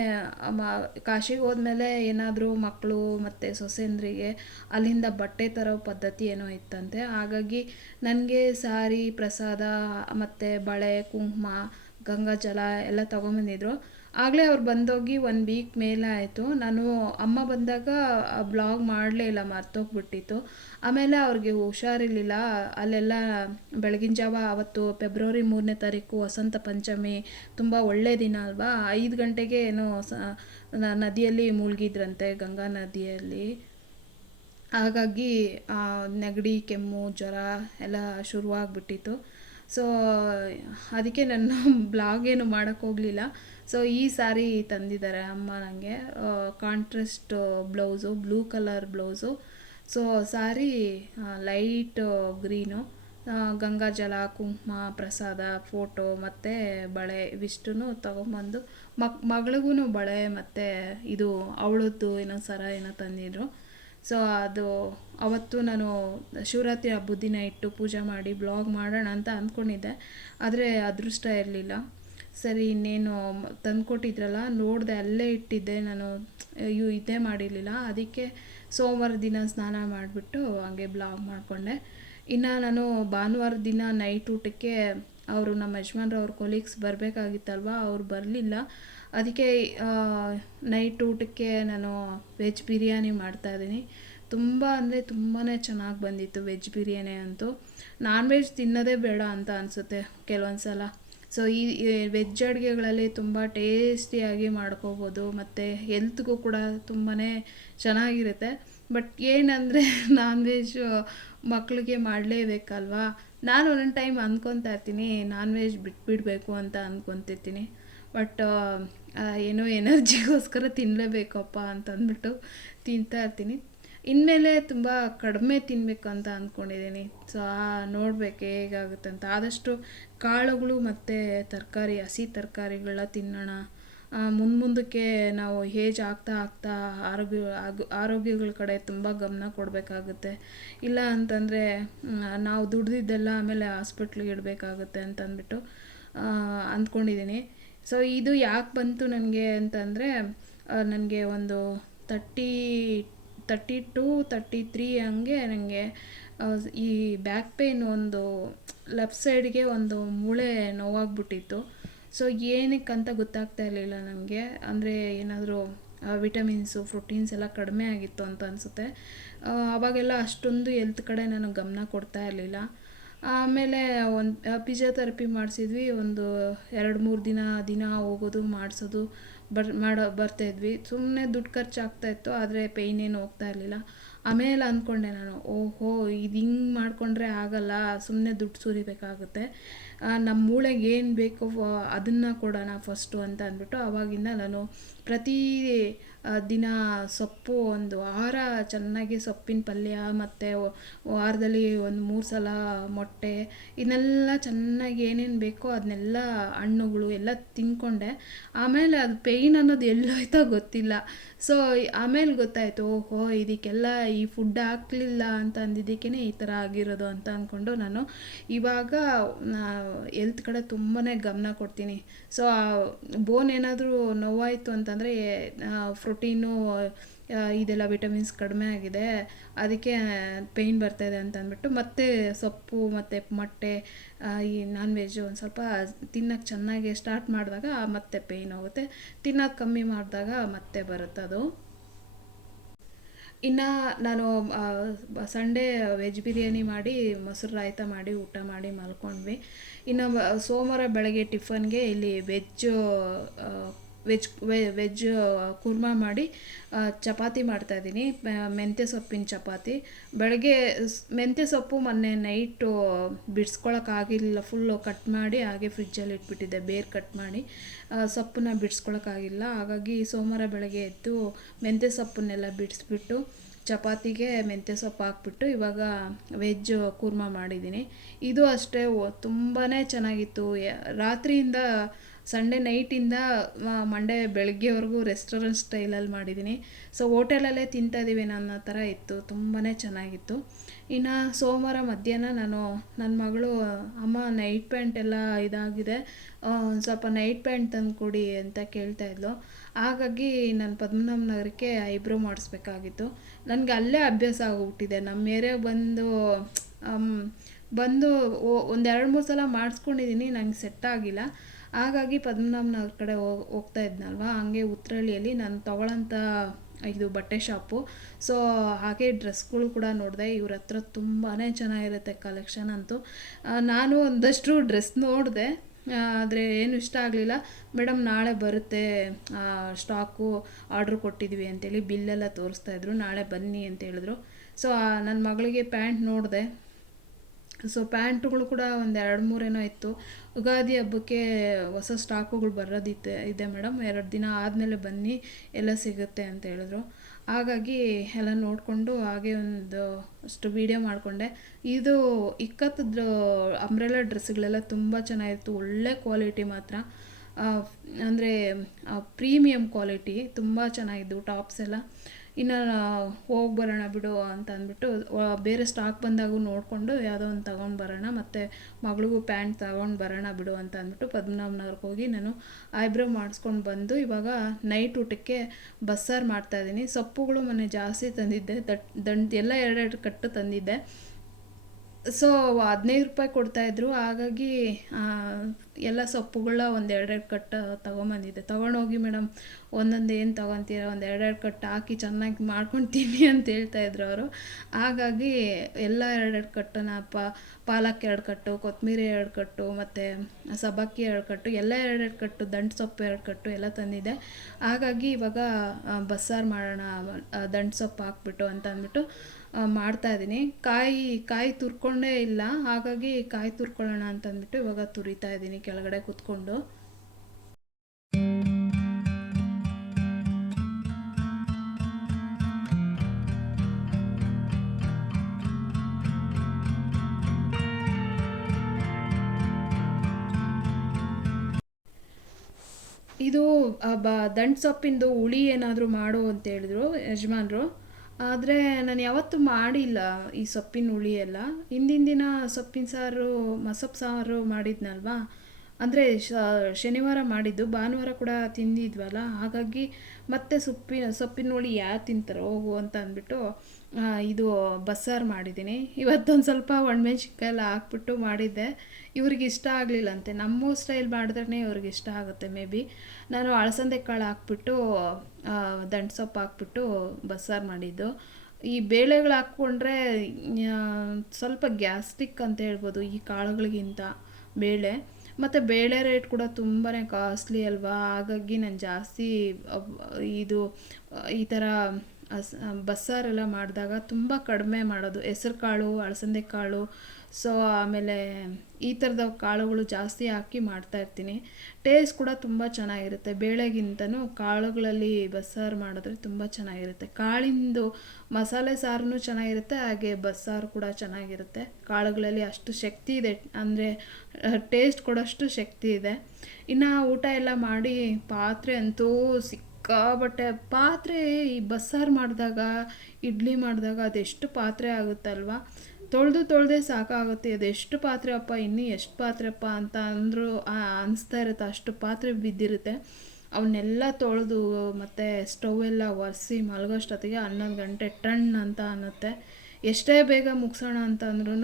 ಕಾಶಿಗೆ ಹೋದ್ಮೇಲೆ ಏನಾದರೂ ಮಕ್ಕಳು ಮತ್ತು ಸೊಸೆಂದ್ರಿಗೆ ಅಲ್ಲಿಂದ ಬಟ್ಟೆ ತರೋ ಪದ್ಧತಿ ಏನೋ ಇತ್ತಂತೆ. ಹಾಗಾಗಿ ನನಗೆ ಸಾರಿ, ಪ್ರಸಾದ ಮತ್ತು ಬಳೆ, ಕುಂಕುಮ ಗಂಗಾಜಲ ಎಲ್ಲ ತೊಗೊಂಬಂದಿದ್ರು. ಆಗಲೇ ಅವ್ರು ಬಂದೋಗಿ ಒಂದು ವೀಕ್ ಮೇಲೆ ಆಯಿತು. ನಾನು ಅಮ್ಮ ಬಂದಾಗ ಬ್ಲಾಗ್ ಮಾಡಲೇ ಇಲ್ಲ, ಮರ್ತೋಗ್ಬಿಟ್ಟಿತ್ತು. ಆಮೇಲೆ ಅವ್ರಿಗೆ ಹುಷಾರಿರಲಿಲ್ಲ. ಅಲ್ಲೆಲ್ಲ ಬೆಳಗಿನ ಜಾವ ಅವತ್ತು ಫೆಬ್ರವರಿ ಮೂರನೇ ತಾರೀಕು ವಸಂತ ಪಂಚಮಿ ತುಂಬ ಒಳ್ಳೆ ದಿನ ಅಲ್ವಾ? ಐದು ಗಂಟೆಗೆ ಏನೋ ಸ ನದಿಯಲ್ಲಿ ಮುಳುಗಿದ್ರಂತೆ, ಗಂಗಾ ನದಿಯಲ್ಲಿ. ಹಾಗಾಗಿ ನೆಗಡಿ, ಕೆಮ್ಮು, ಜ್ವರ ಎಲ್ಲ ಶುರುವಾಗ್ಬಿಟ್ಟಿತ್ತು. ಸೊ ಅದಕ್ಕೆ ನನ್ನ ಬ್ಲಾಗ್ ಏನು ಮಾಡೋಕ್ಕೋಗಲಿಲ್ಲ ಸೊ ಈ ಸಾರಿ ತಂದಿದ್ದಾರೆ ಅಮ್ಮ ನನಗೆ contrast blouse blue colour blouse so saree light green ಗಂಗಾಜಲ ಕುಂಕುಮ, ಪ್ರಸಾದ ಫೋಟೋ ಮತ್ತು ಬಳೆ ಇವಿಷ್ಟೂ ತೊಗೊಂಬಂದು ಮಕ್ ಮಗಳಿಗೂ ಬಳೆ ಮತ್ತು ಇದು ಅವಳದ್ದು ಏನೋ ಸರ ಏನೋ ತಂದಿದ್ರು. ಸೊ ಅದು ಅವತ್ತು ನಾನು ಶಿವರಾತ್ರಿ ಹಬ್ಬದ ದಿನ ಇಟ್ಟು ಪೂಜೆ ಮಾಡಿ ಬ್ಲಾಗ್ ಮಾಡೋಣ ಅಂತ ಅಂದ್ಕೊಂಡಿದ್ದೆ. ಆದರೆ ಅದೃಷ್ಟ ಇರಲಿಲ್ಲ. ಸರಿ, ಇನ್ನೇನು ತಂದುಕೊಟ್ಟಿದ್ರಲ್ಲ, ನೋಡಿದೆ ಅಲ್ಲೇ ಇಟ್ಟಿದ್ದೆ. ನಾನು ಇವು ಇದೇ ಮಾಡಿರಲಿಲ್ಲ. ಅದಕ್ಕೆ ಸೋಮವಾರ ದಿನ ಸ್ನಾನ ಮಾಡಿಬಿಟ್ಟು ಹಂಗೆ ಬ್ಲಾಗ್ ಮಾಡಿಕೊಂಡೆ. ಇನ್ನು ನಾನು ಭಾನುವಾರ ದಿನ ನೈಟ್ ಊಟಕ್ಕೆ ಅವರು ನಮ್ಮ ಯಜಮಾನ್ರು, ಅವ್ರ ಕೊಲೀಗ್ಸ್ ಬರಬೇಕಾಗಿತ್ತಲ್ವ? ಅವ್ರು ಬರಲಿಲ್ಲ. ಅದಕ್ಕೆ ನೈಟ್ ಊಟಕ್ಕೆ ನಾನು ವೆಜ್ ಬಿರಿಯಾನಿ ಮಾಡ್ತಾಯಿದ್ದೀನಿ ತುಂಬ ಅಂದರೆ ತುಂಬಾ ಚೆನ್ನಾಗಿ ಬಂದಿತ್ತು ವೆಜ್ ಬಿರಿಯಾನಿ ಅಂತೂ. ನಾನ್ ವೆಜ್ ತಿನ್ನೋದೇ ಬೇಡ ಅಂತ ಅನಿಸುತ್ತೆ ಕೆಲವೊಂದು ಸಲ ಸೊ ಈ ವೆಜ್ ಅಡುಗೆಗಳಲ್ಲಿ ತುಂಬ ಟೇಸ್ಟಿಯಾಗಿ ಮಾಡ್ಕೋಬೋದು, ಮತ್ತು ಹೆಲ್ತ್ಗೂ ಕೂಡ ತುಂಬಾ ಚೆನ್ನಾಗಿರುತ್ತೆ. ಬಟ್ ಏನಂದರೆ ನಾನ್ (laughs) ವೆಜ್ ಮಕ್ಕಳಿಗೆ ಮಾಡಲೇಬೇಕಲ್ವಾ? ನಾನು ಒಂದೊಂದು ಟೈಮ್ ಅಂದ್ಕೊತಾ ಇರ್ತೀನಿ ನಾನ್ ವೆಜ್ ಬಿಟ್ಬಿಡಬೇಕು ಅಂತ ಅಂದ್ಕೊತಿರ್ತೀನಿ ಬಟ್ ಏನೋ ಎನರ್ಜಿಗೋಸ್ಕರ ತಿನ್ನಲೇಬೇಕಪ್ಪ ಅಂತ ಅಂದ್ಬಿಟ್ಟು ತಿಂತಾ ಇರ್ತೀನಿ. ಇನ್ಮೇಲೆ ತುಂಬ ಕಡಿಮೆ ತಿನ್ನಬೇಕು ಅಂತ ಅಂದ್ಕೊಂಡಿದ್ದೀನಿ ಸೊ ನೋಡಬೇಕು ಹೇಗಾಗುತ್ತೆ ಅಂತ. ಆದಷ್ಟು ಕಾಳುಗಳು ಮತ್ತು ತರಕಾರಿ, ಹಸಿ ತರಕಾರಿಗಳನ್ನ ತಿನ್ನೋಣ. ಮುಂದಕ್ಕೆ ನಾವು ಏಜ್ ಆಗ್ತಾ ಆಗ್ತಾ ಆರೋಗ್ಯ ಆರೋಗ್ಯಗಳ ಕಡೆ ತುಂಬ ಗಮನ ಕೊಡಬೇಕಾಗುತ್ತೆ. ಇಲ್ಲ ಅಂತಂದರೆ ನಾವು ದುಡ್ದಿದ್ದೆಲ್ಲ ಆಮೇಲೆ ಹಾಸ್ಪಿಟ್ಲಿಗೆ ಇಡಬೇಕಾಗುತ್ತೆ ಅಂತ ಅಂದ್ಬಿಟ್ಟು ಅಂದ್ಕೊಂಡಿದ್ದೀನಿ ಸೊ ಇದು ಯಾಕೆ ಬಂತು ನನಗೆ ಅಂತಂದರೆ ನನಗೆ ಒಂದು thirty thirty two, thirty three ಹಂಗೆ ನನಗೆ ಈ ಬ್ಯಾಕ್ ಪೇನ್ ಒಂದು ಲೆಫ್ಟ್ ಸೈಡ್ಗೆ ಒಂದು ಮೂಳೆ ನೋವಾಗ್ಬಿಟ್ಟಿತ್ತು. ಸೊ ಏನಕ್ಕೆ ಅಂತ ಗೊತ್ತಾಗ್ತಾ ಇರಲಿಲ್ಲ ನನಗೆ. ಅಂದರೆ ಏನಾದರೂ ವಿಟಮಿನ್ಸು, ಪ್ರೋಟೀನ್ಸ್ ಎಲ್ಲ ಕಡಿಮೆ ಆಗಿತ್ತು ಅಂತ ಅನಿಸುತ್ತೆ. ಅವಾಗೆಲ್ಲ ಅಷ್ಟೊಂದು ಎಲ್ತ್ ಕಡೆ ನಾನು ಗಮನ ಕೊಡ್ತಾ ಇರಲಿಲ್ಲ. ಆಮೇಲೆ ಒಂದು ಪಿಜಿಯೋಥೆರಪಿ ಮಾಡಿಸಿದ್ವಿ, ಒಂದು ಎರಡು ಮೂರು ದಿನ ದಿನ ಹೋಗೋದು, ಮಾಡಿಸೋದು, ಬರ್, ಮಾಡೋ, ಬರ್ತಾಯಿದ್ವಿ. ಸುಮ್ಮನೆ ದುಡ್ಡು ಖರ್ಚಾಗ್ತಾಯಿತ್ತು ಆದರೆ ಪೇಯ್ನ್ ಏನು ಹೋಗ್ತಾ ಇರಲಿಲ್ಲ. ಆಮೇಲೆ ಅಂದ್ಕೊಂಡೆ ನಾನು, ಓಹೋ, ಇದು ಹಿಂಗೆ ಮಾಡಿಕೊಂಡ್ರೆ ಆಗಲ್ಲ ಸುಮ್ಮನೆ ದುಡ್ಡು ಸುರಿಬೇಕಾಗುತ್ತೆ. ನಮ್ಮ ಮೂಳೆಗೆ ಏನು ಬೇಕೋ, ಅದನ್ನು ಕೊಡೋಣ ಫಸ್ಟು ಅಂತ ಅಂದ್ಬಿಟ್ಟು ಆವಾಗಿಂದ ನಾನು ಪ್ರತಿ ದಿನ ಸೊಪ್ಪು ಒಂದು ವಾರ ಚೆನ್ನಾಗಿ ಸೊಪ್ಪಿನ ಪಲ್ಯ ಮತ್ತು ವಾರದಲ್ಲಿ ಒಂದು ಮೂರು ಸಲ ಮೊಟ್ಟೆ ಇದನ್ನೆಲ್ಲ ಚೆನ್ನಾಗಿ ಏನೇನು ಬೇಕೋ ಅದನ್ನೆಲ್ಲ ಹಣ್ಣುಗಳು ಎಲ್ಲ ತಿಂದ್ಕೊಂಡೆ ಆಮೇಲೆ ಅದು ಪೇಯ್ನ್ ಅನ್ನೋದು ಎಲ್ಲೋಯ್ತೋ ಗೊತ್ತಿಲ್ಲ. ಸೊ ಆಮೇಲೆ ಗೊತ್ತಾಯಿತು, ಓಹೋ, ಇದಕ್ಕೆಲ್ಲ ಈ ಫುಡ್ ಹಾಕ್ಲಿಲ್ಲ ಅಂತ ಅಂದಿದ್ದಕ್ಕೇ ಈ ಥರ ಆಗಿರೋದು ಅಂತ ಅಂದ್ಕೊಂಡು ನಾನು ಇವಾಗ ಎಲ್ತ್ ಕಡೆ ತುಂಬಾ ಗಮನ ಕೊಡ್ತೀನಿ. ಸೊ ಬೋನ್ ಏನಾದರೂ ನೋವಾಯಿತು ಅಂತಂದರೆ ಪ್ರೋಟೀನು ಇದೆಲ್ಲ ವಿಟಮಿನ್ಸ್ ಕಡಿಮೆ ಆಗಿದೆ. ಅದಕ್ಕೆ ಪೇಯ್ನ್ ಬರ್ತಾಯಿದೆ ಅಂತ ಅಂದ್ಬಿಟ್ಟು ಮತ್ತೆ ಸೊಪ್ಪು, ಮತ್ತು ಮೊಟ್ಟೆ ಈ ನಾನ್ ವೆಜ್ಜು ಒಂದು ಸ್ವಲ್ಪ ತಿನ್ನೋಕ್ಕೆ ಚೆನ್ನಾಗಿ ಸ್ಟಾರ್ಟ್ ಮಾಡಿದಾಗ ಮತ್ತೆ ಪೇಯ್ನ್ ಹೋಗುತ್ತೆ. ತಿನ್ನೋದು ಕಮ್ಮಿ ಮಾಡಿದಾಗ ಮತ್ತೆ ಬರುತ್ತೆ ಅದು. ಇನ್ನು ನಾನು ಸಂಡೇ ವೆಜ್ ಬಿರಿಯಾನಿ ಮಾಡಿ, ಮೊಸರು ರಾಯ್ತ ಮಾಡಿ, ಊಟ ಮಾಡಿ ಮಲ್ಕೊಂಡ್ವಿ. ಇನ್ನು ಸೋಮವಾರ ಬೆಳಗ್ಗೆ ಟಿಫನ್ಗೆ ಇಲ್ಲಿ ವೆಜ್ ವೆಜ್ ವೆಜ್ ಕುರ್ಮಾ ಮಾಡಿ ಚಪಾತಿ ಮಾಡ್ತಾಯಿದ್ದೀನಿ ಮೆಂತ್ಯ ಸೊಪ್ಪಿನ ಚಪಾತಿ. ಬೆಳಗ್ಗೆ ಮೆಂತ್ಯ ಸೊಪ್ಪು ಮೊನ್ನೆ ನೈಟು ಬಿಡ್ಸ್ಕೊಳಕ್ಕಾಗಿಲ್ಲ ಫುಲ್ಲು ಕಟ್ ಮಾಡಿ ಹಾಗೆ ಫ್ರಿಜ್ಜಲ್ಲಿ ಇಟ್ಬಿಟ್ಟಿದ್ದೆ. ಬೇರು ಕಟ್ ಮಾಡಿ ಸೊಪ್ಪನ್ನ ಬಿಡ್ಸ್ಕೊಳಕ್ಕಾಗಿಲ್ಲ ಹಾಗಾಗಿ ಸೋಮವಾರ ಬೆಳಗ್ಗೆ ಎದ್ದು ಮೆಂತ್ಯ ಸೊಪ್ಪನ್ನೆಲ್ಲ ಬಿಡಿಸ್ಬಿಟ್ಟು, ಚಪಾತಿಗೆ ಮೆಂತ್ಯ ಸೊಪ್ಪು ಹಾಕ್ಬಿಟ್ಟು ಇವಾಗ ವೆಜ್, ಕೂರ್ಮ ಮಾಡಿದ್ದೀನಿ. ಇದು ಅಷ್ಟೇ. ತುಂಬಾ ಚೆನ್ನಾಗಿತ್ತು. ರಾತ್ರಿಯಿಂದ ಸಂಡೇ ನೈಟಿಂದ ಮಂಡೇ ಬೆಳಗ್ಗೆವರೆಗೂ ರೆಸ್ಟೋರೆಂಟ್ ಸ್ಟೈಲಲ್ಲಿ ಮಾಡಿದ್ದೀನಿ ಸೊ ಹೋಟೆಲಲ್ಲೇ ತಿಂತಾ ಇದ್ದೀವಿ ಅನ್ನೋ ಥರ ಇತ್ತು. ತುಂಬಾ ಚೆನ್ನಾಗಿತ್ತು. ಇನ್ನು ಸೋಮವಾರ ಮಧ್ಯಾಹ್ನ ನಾನು ನನ್ನ ಮಗಳು, ಅಮ್ಮ ನೈಟ್ ಪ್ಯಾಂಟ್ ಎಲ್ಲ ಇದಾಗಿದೆ. ಸ್ವಲ್ಪ ನೈಟ್ ಪ್ಯಾಂಟ್ ತಂದು ಕೊಡಿ ಅಂತ ಕೇಳ್ತಾ ಇದ್ಲು. ಹಾಗಾಗಿ ನಾನು ಪದ್ಮನಾಭ ನಗರಕ್ಕೆ ಐಬ್ರೋ ಮಾಡಿಸ್ಬೇಕಾಗಿತ್ತು. ನನಗೆ ಅಲ್ಲೇ ಅಭ್ಯಾಸ ಆಗೋಗ್ಬಿಟ್ಟಿದೆ ನಮ್ಮ ಏರಿಯಾಗೆ ಬಂದು ಬಂದು ಒಂದು ಎರಡು ಮೂರು ಸಲ ಮಾಡಿಸ್ಕೊಂಡಿದ್ದೀನಿ ನಂಗೆ ಸೆಟ್ ಆಗಿಲ್ಲ. ಹಾಗಾಗಿ ಪದ್ಮನಾಭ ನಗರ ಕಡೆ ಹೋಗ್ ಹೋಗ್ತಾ ಇದ್ನಲ್ವ? ಹಂಗೆ ಉತ್ತರಳ್ಳಿಯಲ್ಲಿ ನಾನು ತೊಗೊಳ್ಳೋಂಥ ಇದು ಬಟ್ಟೆ ಶಾಪು. ಸೊ ಹಾಗೆ ಡ್ರೆಸ್ಗಳು ಕೂಡ ನೋಡಿದೆ, ಇವ್ರ ಹತ್ರ ತುಂಬಾ ಚೆನ್ನಾಗಿರುತ್ತೆ ಕಲೆಕ್ಷನ್ ಅಂತೂ. ನಾನು ಒಂದಷ್ಟು ಡ್ರೆಸ್ ನೋಡಿದೆ. ಆದರೆ ಏನು ಇಷ್ಟ ಆಗಲಿಲ್ಲ. ಮೇಡಮ್, ನಾಳೆ ಬರುತ್ತೆ. ಸ್ಟಾಕು ಆರ್ಡ್ರ್ ಕೊಟ್ಟಿದ್ವಿ ಅಂತೇಳಿ ಬಿಲ್ಲೆಲ್ಲ ತೋರಿಸ್ತಾ ಇದ್ರು. ನಾಳೆ ಬನ್ನಿ ಅಂತ ಹೇಳಿದ್ರು. ಸೊ ನನ್ನ ಮಗಳಿಗೆ ಪ್ಯಾಂಟ್ ನೋಡಿದೆ. ಸೊ ಪ್ಯಾಂಟುಗಳು ಕೂಡ ಒಂದು ಎರಡು ಮೂರೇನೋ ಇತ್ತು. ಯುಗಾದಿ ಹಬ್ಬಕ್ಕೆ ಹೊಸ ಸ್ಟಾಕುಗಳು ಬರೋದಿತ್ತು, ಇದೆ ಮೇಡಮ್. ಎರಡು ದಿನ ಆದಮೇಲೆ ಬನ್ನಿ, ಎಲ್ಲ ಸಿಗುತ್ತೆ ಅಂತ ಹೇಳಿದ್ರು. ಹಾಗಾಗಿ ಎಲ್ಲ ನೋಡಿಕೊಂಡು ಹಾಗೆ ಒಂದು ಅಷ್ಟು ವೀಡಿಯೋ ಮಾಡಿಕೊಂಡೆ. ಇದು ಇಕ್ಕತ್ತದ್ದು ಅಂಬ್ರೆಲಾ ಡ್ರೆಸ್ಗಳೆಲ್ಲ ತುಂಬ ಚೆನ್ನಾಗಿತ್ತು. ಒಳ್ಳೆ ಕ್ವಾಲಿಟಿ ಮಾತ್ರ. ಅಂದರೆ ಪ್ರೀಮಿಯಂ ಕ್ವಾಲಿಟಿ ತುಂಬ ಚೆನ್ನಾಗಿದ್ದವು ಟಾಪ್ಸ್ ಎಲ್ಲ. ಇನ್ನು ಹೋಗಿ ಬರೋಣ ಬಿಡು ಅಂತ ಅಂದ್ಬಿಟ್ಟು ಬೇರೆ ಸ್ಟಾಕ್ ಬಂದಾಗೂ ನೋಡಿಕೊಂಡು ಯಾವುದೋ ಒಂದು ತಗೊಂಡು ಬರೋಣ, ಮತ್ತು ಮಗಳಿಗೂ ಪ್ಯಾಂಟ್ ತಗೊಂಡು ಬರೋಣ ಬಿಡು ಅಂತ ಅಂದ್ಬಿಟ್ಟು ಪದ್ಮನಾಭ ನಗರಕ್ಕೆ ಹೋಗಿ ನಾನು ಐಬ್ರೋ ಮಾಡಿಸ್ಕೊಂಡು ಬಂದು ಇವಾಗ ನೈಟ್ ಊಟಕ್ಕೆ ಬಸ್ಸಾರು ಮಾಡ್ತಾಯಿದ್ದೀನಿ ಸೊಪ್ಪುಗಳು ಮೊನ್ನೆ ಜಾಸ್ತಿ ತಂದಿದ್ದೆ, ದಟ್ ದಂಡ್ ಎಲ್ಲ ಎರಡೆರಡು ಕಟ್ಟು ತಂದಿದ್ದೆ. ಸೊ ಹದಿನೈದು ರೂಪಾಯಿ ಕೊಡ್ತಾಯಿದ್ರು ಹಾಗಾಗಿ ಆ, ಎಲ್ಲ ಸೊಪ್ಪುಗಳ ಒಂದು ಎರಡೆರಡು ಕಟ್ಟು ತೊಗೊಂಬಂದಿದ್ದೆ. ತೊಗೊಂಡೋಗಿ ಮೇಡಮ್ ಒಂದೊಂದು ಏನು ತೊಗೊತೀರ? ಒಂದು ಎರಡೆರಡು ಕಟ್ಟು ಹಾಕಿ ಚೆನ್ನಾಗಿ ಮಾಡ್ಕೊತೀನಿ (laughs) ಅಂತ ಹೇಳ್ತಾಯಿದ್ರು ಅವರು. ಹಾಗಾಗಿ ಎಲ್ಲ ಎರಡೆರಡು ಕಟ್ಟನ ಪ ಪಾಲಕ್ ಎರಡು ಕಟ್ಟು ಕೊತ್ತಂಬರಿ ಎರಡು ಕಟ್ಟು ಮತ್ತು ಸಬ್ಬಕ್ಕಿ ಎರಡು ಕಟ್ಟು ಎಲ್ಲ ಎರಡೆರಡು ಕಟ್ಟು ದಂಟು ಸೊಪ್ಪು ಎರಡು ಕಟ್ಟು ಎಲ್ಲ ತಂದಿದ್ದೆ. ಹಾಗಾಗಿ ಇವಾಗ ಬಸ್ಸಾರು ಮಾಡೋಣ ದಂಟು ಸೊಪ್ಪು ಹಾಕ್ಬಿಟ್ಟು ಅಂತ ಅಂದ್ಬಿಟ್ಟು ಮಾಡ್ತಾ ಇದ್ದೀನಿ. ಕಾಯಿ ಕಾಯಿ ತುರ್ಕೊಂಡೇ ಇಲ್ಲ. ಹಾಗಾಗಿ ಕಾಯಿ ತುರ್ಕೊಳ್ಳೋಣ ಅಂತ ಅಂದ್ಬಿಟ್ಟು ಇವಾಗ ತುರಿತಾ ಇದ್ದೀನಿ ಕೆಳಗಡೆ ಕುತ್ಕೊಂಡು. ಇದು ಬ ದಂಟು ಸೊಪ್ಪಿಂದು ಹುಳಿ ಏನಾದರೂ ಮಾಡು ಅಂತ ಹೇಳಿದ್ರು, ಯಜಮಾನ್ರು. ಆದರೆ ನಾನು ಯಾವತ್ತೂ ಮಾಡಿಲ್ಲ ಈ ಸೊಪ್ಪಿನ ಹುಳಿ ಎಲ್ಲ. ಹಿಂದಿನ ದಿನ ಸೊಪ್ಪಿನ ಸಾರು ಮಸೊಪ್ಪು ಸಾರು ಮಾಡಿದ್ನಲ್ವಾ? ಅಂದರೆ ಶನಿವಾರ ಮಾಡಿದ್ದು, ಭಾನುವಾರ ಕೂಡ ತಿಂದಿದ್ವಲ್ಲ? ಹಾಗಾಗಿ ಮತ್ತೆ ಸೊಪ್ಪಿನ ಸೊಪ್ಪಿನ ಹುಳಿ ಯಾರು ತಿಂತಾರೋ ಹೋಗು ಅಂತ ಅಂದ್ಬಿಟ್ಟು ಇದು ಬಸ್ಸಾರು ಮಾಡಿದ್ದೀನಿ. ಇವತ್ತೊಂದು ಸ್ವಲ್ಪ ಒಣಮೆಣ್ಸಿನ್ಕಾಯಿ ಎಲ್ಲ ಹಾಕ್ಬಿಟ್ಟು ಮಾಡಿದ್ದೆ. ಇವ್ರಿಗೆ ಇಷ್ಟ ಆಗಲಿಲ್ಲಂತೆ. ನಮ್ಮ ಸ್ಟೈಲ್ ಮಾಡಿದ್ರೆ ಇವ್ರಿಗೆ ಇಷ್ಟ ಆಗುತ್ತೆ ಮೇ ಬಿ ನಾನು ಅಳಸಂದೆ ಕಾಳು ಹಾಕ್ಬಿಟ್ಟು ದಂಟು ಸೊಪ್ಪು ಹಾಕ್ಬಿಟ್ಟು ಬಸ್ಸಾರು ಮಾಡಿದ್ದು. ಈ ಬೇಳೆಗಳು ಹಾಕ್ಕೊಂಡ್ರೆ ಸ್ವಲ್ಪ ಗ್ಯಾಸ್ಟ್ರಿಕ್ ಅಂತ ಹೇಳ್ಬೋದು ಈ ಕಾಳುಗಳಿಗಿಂತ ಬೇಳೆ. ಮತ್ತು ಬೇಳೆ ರೇಟ್ ಕೂಡ ತುಂಬಾ ಕಾಸ್ಟ್ಲಿ ಅಲ್ವಾ? ಹಾಗಾಗಿ ನಾನು ಜಾಸ್ತಿ ಇದು, ಈ ಥರ ಬಸ್ಸಾರೆಲ್ಲ ಮಾಡಿದಾಗ ತುಂಬ ಕಡಿಮೆ ಮಾಡೋದು. ಹೆಸ್ರು ಕಾಳು ಅಲಸಂದೆ ಕಾಳು ಸೊ ಆಮೇಲೆ ಈ ಥರದ ಕಾಳುಗಳು ಜಾಸ್ತಿ ಹಾಕಿ ಮಾಡ್ತಾ ಇರ್ತೀನಿ. ಟೇಸ್ಟ್ ಕೂಡ ತುಂಬ ಚೆನ್ನಾಗಿರುತ್ತೆ. ಬೇಳೆಗಿಂತನೂ ಕಾಳುಗಳಲ್ಲಿ ಬಸ್ಸಾರು ಮಾಡಿದ್ರೆ ತುಂಬ ಚೆನ್ನಾಗಿರುತ್ತೆ. ಕಾಳಿಂದು ಮಸಾಲೆ ಸಾರು ಚೆನ್ನಾಗಿರುತ್ತೆ, ಹಾಗೆ ಬಸ್ಸಾರು ಕೂಡ ಚೆನ್ನಾಗಿರುತ್ತೆ. ಕಾಳುಗಳಲ್ಲಿ ಅಷ್ಟು ಶಕ್ತಿ ಇದೆ, ಅಂದರೆ ಟೇಸ್ಟ್ ಕೊಡೋಷ್ಟು ಶಕ್ತಿ ಇದೆ. ಇನ್ನು ಊಟ ಎಲ್ಲ ಮಾಡಿ ಪಾತ್ರೆ ಅಂತೂ ಸಿಕ್ಕಾಬಟ್ಟೆ ಪಾತ್ರೆ ಈ ಬಸ್ಸಾರು ಮಾಡಿದಾಗ, ಇಡ್ಲಿ ಮಾಡಿದಾಗ ಅದೆಷ್ಟು ಪಾತ್ರೆ ಆಗುತ್ತಲ್ವಾ? ತೊಳೆದು ತೊಳೆದೇ ಸಾಕಾಗುತ್ತೆ. ಅದೆಷ್ಟು ಪಾತ್ರೆ ಅಪ್ಪ, ಇನ್ನೂ ಎಷ್ಟು ಪಾತ್ರೆ ಅಪ್ಪ ಅಂತ ಅಂದರೂ ಅನಿಸ್ತಾ ಇರುತ್ತೆ. ಅಷ್ಟು ಪಾತ್ರೆ ಬಿದ್ದಿರುತ್ತೆ. ಅವನ್ನೆಲ್ಲ ತೊಳೆದು ಮತ್ತು ಸ್ಟವ್ ಎಲ್ಲ ಒರೆಸಿ ಮಲಗೋಷ್ಟೊತ್ತಿಗೆ ಹನ್ನೊಂದು ಗಂಟೆ ಟಣ್ ಅಂತ ಅನ್ನತ್ತೆ. ಎಷ್ಟೇ ಬೇಗ ಮುಗಿಸೋಣ ಅಂತ ಅಂದ್ರೂ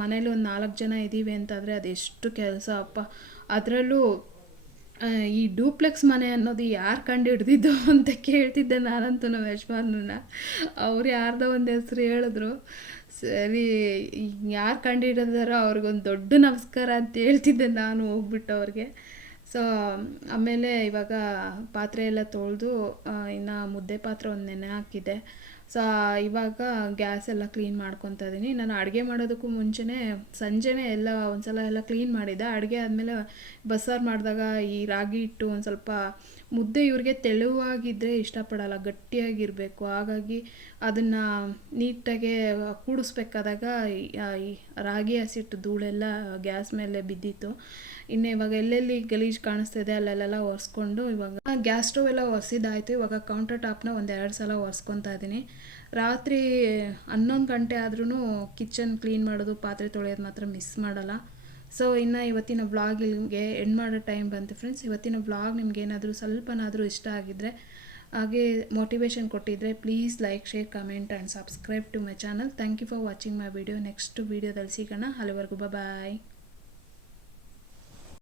ಮನೇಲಿ ಒಂದು ನಾಲ್ಕು ಜನ ಇದ್ದೀವಿ ಅಂತಂದರೆ ಅದೆಷ್ಟು ಕೆಲಸ ಅಪ್ಪ. ಅದರಲ್ಲೂ ಈ ಡೂಪ್ಲೆಕ್ಸ್ ಮನೆ ಅನ್ನೋದು ಯಾರು ಕಂಡು ಹಿಡ್ದಿದ್ದು ಅಂತ ಕೇಳ್ತಿದ್ದೆ ನಾನಂತೂ ನಮ್ಮ ಯಜಮಾನನ್ನ ಅವ್ರು ಯಾರ್ದೋ ಒಂದು ಹೆಸ್ರು ಹೇಳಿದ್ರು. ಸರಿ, ಯಾರು ಕಂಡು ಹಿಡಿದಾರೋ ಅವ್ರಿಗೊಂದು ದೊಡ್ಡ ನಮಸ್ಕಾರ ಅಂತ ಹೇಳ್ತಿದ್ದೆ ನಾನು ಹೋಗ್ಬಿಟ್ಟು ಅವ್ರಿಗೆ. ಸೊ ಆಮೇಲೆ ಇವಾಗ ಪಾತ್ರೆ ಎಲ್ಲ ತೊಳೆದು ಇನ್ನು ಮುದ್ದೆ ಪಾತ್ರೆ ಒಂದು ನೆನೆ ಹಾಕಿದ್ದೆ ಸೊ ಇವಾಗ ಗ್ಯಾಸ್ ಎಲ್ಲ ಕ್ಲೀನ್ ಮಾಡ್ಕೊತಾ ಇದ್ದೀನಿ ನಾನು ಅಡುಗೆ ಮಾಡೋದಕ್ಕೂ ಮುಂಚೆನೇ ಸಂಜೆನೇ ಎಲ್ಲ ಒಂದ್ಸಲ ಎಲ್ಲ ಕ್ಲೀನ್ ಮಾಡಿದ್ದೆ. ಅಡುಗೆ ಆದಮೇಲೆ ಬಸ್ಸಾರು ಮಾಡಿದಾಗ ಈ ರಾಗಿ ಹಿಟ್ಟು ಒಂದು ಸ್ವಲ್ಪ ಮುದ್ದೆ ಇವ್ರಿಗೆ ತೆಳುವಾಗಿದ್ದರೆ ಇಷ್ಟಪಡೋಲ್ಲ, ಗಟ್ಟಿಯಾಗಿರಬೇಕು. ಹಾಗಾಗಿ ಅದನ್ನು ನೀಟಾಗಿ ಕೂಡಿಸ್ಬೇಕಾದಾಗ ಈ- ರಾಗಿ ಹಸಿಟ್ಟು ಧೂಳೆಲ್ಲ ಗ್ಯಾಸ್ ಮೇಲೆ ಬಿದ್ದಿತ್ತು. ಇನ್ನು ಇವಾಗ ಎಲ್ಲೆಲ್ಲಿ ಗಲೀಜು ಕಾಣಿಸ್ತಿದೆ ಅಲ್ಲೆಲ್ಲ ಒರೆಸ್ಕೊಂಡು ಇವಾಗ ಗ್ಯಾಸ್ ಸ್ಟೋವ್ ಎಲ್ಲ ಒರೆಸಿದ್ದಾಯಿತು. ಇವಾಗ ಕೌಂಟರ್ ಟಾಪ್ನ ಎರಡು ಸಲ ಒರೆಸ್ಕೊತಾ ಇದ್ದೀನಿ ರಾತ್ರಿ ಹನ್ನೊಂದು ಗಂಟೆ ಆದ್ರೂ ಕಿಚನ್ ಕ್ಲೀನ್ ಮಾಡೋದು, ಪಾತ್ರೆ ತೊಳೆಯೋದು ಮಾತ್ರ ಮಿಸ್ ಮಾಡಲ್ಲ. ಸೊ ಇನ್ನು ಇವತ್ತಿನ ಬ್ಲಾಗ್ ನಿಮಗೆ ಎಂಡ್ ಮಾಡೋ ಟೈಮ್ ಬಂತು ಫ್ರೆಂಡ್ಸ್ ಇವತ್ತಿನ ಬ್ಲಾಗ್ ನಿಮ್ಗೆ ಏನಾದರೂ ಸ್ವಲ್ಪನಾದರೂ ಇಷ್ಟ ಆಗಿದ್ದರೆ ಹಾಗೆ ಮೋಟಿವೇಶನ್ ಕೊಟ್ಟಿದ್ದರೆ please like share comment and subscribe to my channel thank you for watching my video next ವೀಡಿಯೋದಲ್ಲಿ ಸಿಗೋಣ. ಅಲ್ಲಿವರೆಗೂ ಬಾಯ್